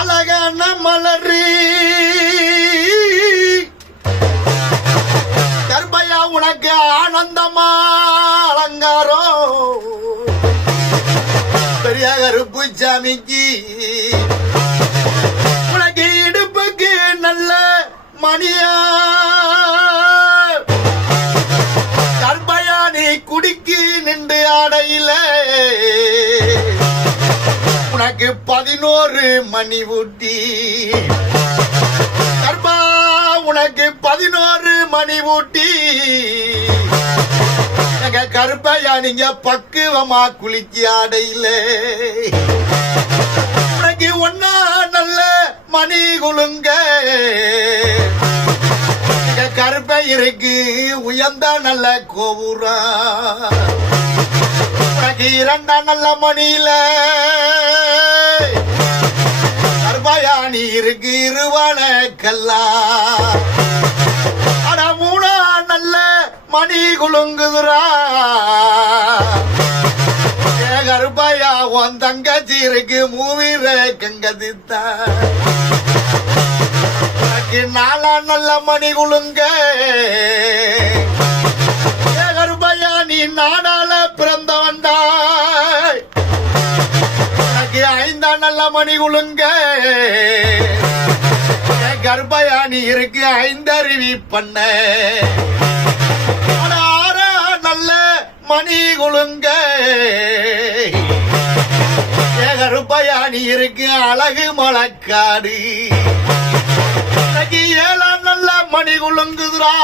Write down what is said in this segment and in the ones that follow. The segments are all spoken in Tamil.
அழகான மலரு. கர்ப்பையா உனக்கு ஆனந்தமா அலங்காரம். பெரிய கருப்பு சாமிக்கு உனக்கு இடுப்புக்கு நல்ல மணியா. எனக்கு பதினோரு மணி ஊட்டி. கர்மா உனக்கு பதினோரு மணி ஊட்டி. எங்க கருப்பையா நீங்க பக்குவமா குளிக்கி ஆடையில. உனக்கு ஒன்னா நல்ல மணி குலுங்க. கருப்பை இருக்கு உயர்ந்த நல்ல கோபுரா எனக்கு இரண்டா நல்ல மணியில. நீ இருக்கு இருவான கல்லா அட மூணா நல்ல மணி குலுங்குதுரா ஏ உன் தங்கச்சி இருக்கு மூவிர கங்கதித்தா. நாளா நாலா நல்ல மணி குலுங்க. ஏ கருப்பையா நீ நாடால பிறந்த மணி உளுங்க. ஏ நீ இருக்கு ஐந்தருவி பண்ண. நல்ல மணி குழுங்க ஏ நீ இருக்கு அழகு மலக்காடு. உனக்கு ஏழாம் நல்ல மணி குழுங்குதுரா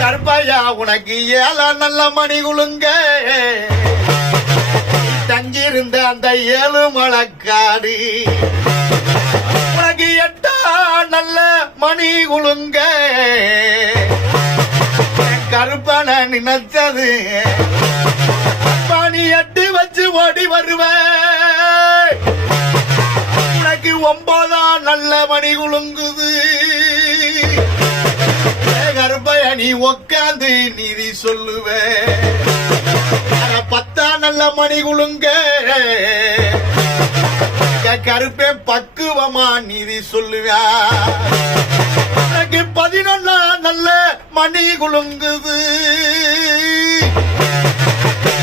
கருப்பையா உனக்கு ஏழாம் நல்ல மணி குழுங்க இருந்த அந்த ஏழு மழக்காடி உனக்கு எட்டா நல்ல மணி குலுங்க என் கருப்பன நினைச்சது பணி எட்டு வச்சு ஓடி வருவேன் உனக்கு ஒன்பதா நல்ல மணி குலுங்குது ஏ கருப்பைய நீ உக்காந்து நீதி சொல்லுவேன் பத்தா நல்ல மணி குலுங்க. கருப்பே பக்குவமா நீதி சொல்லுவா. உனக்கு பதினொன்னா நல்ல மணி குலுங்குது.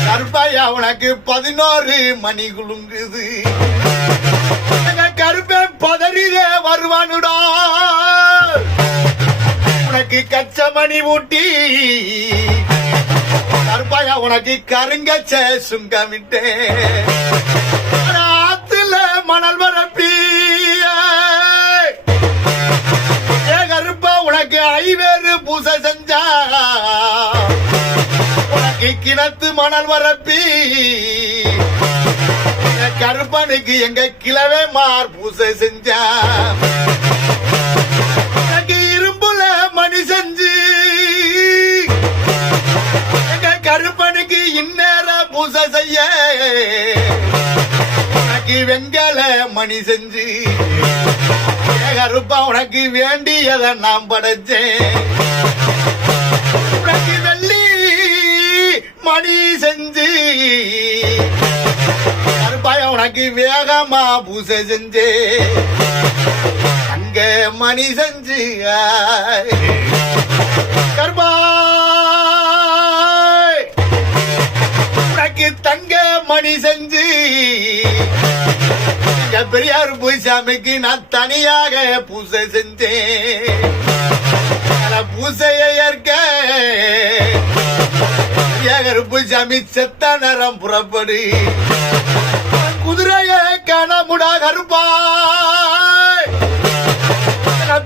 கருப்பாயா உனக்கு பதினோரு மணி குலுங்குது. கருப்பே பதறிதே வருவானுடா. உனக்கு கச்ச மணி ஊட்டி. கருப்பாயா உனக்கு கருங்கச்ச சுங்கமிட்டேன் ஆத்துல மணல் வரப்பி ஏ கருப்பா உனக்கு ஐவேறு பூசை செஞ்சா. உனக்கு கிணத்து மணல் வரப்பி. கருப்பனுக்கு எங்க கிழவே மார் பூசை செஞ்சா. பூசை செய்ய உனக்கு வெங்கல மணி செஞ்சு கருப்பா உனக்கு வேண்டியதை நான் படைச்சேன். உனக்கு வெள்ளி மணி செஞ்சு கருப்பாய உனக்கு வேகமா பூசை செஞ்சே அங்க மணி செஞ்சு கருப்பா பணி செஞ்சு. பெரியார் போய் சாமிக்கு நான் தனியாக பூசை செஞ்சேன். பூசையை ஏற்க கருப்பு சாமி செத்த நேரம் புறப்படு. குதிரையை காணமுடா கருப்பாய்.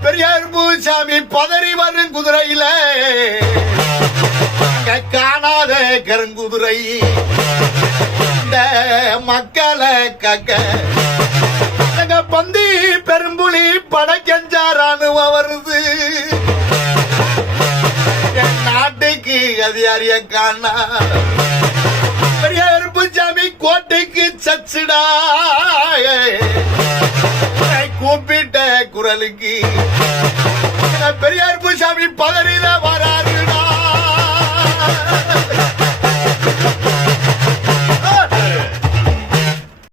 பெரியார் சாமி பதறி வரும் குதிரையில. கருங்குதிரை. இந்த மக்களை கக்க. அங்க பந்தி பெரும்புலி படைக்கஞ்சா ராணுவம் வருது என் நாட்டுக்கு அதிகாரிய காணா. பெரியார் சாமி கோட்டைக்கு சச்சுடா. கூப்பிட்ட குரலுக்கு. பெரியார் பூசாமி பதறி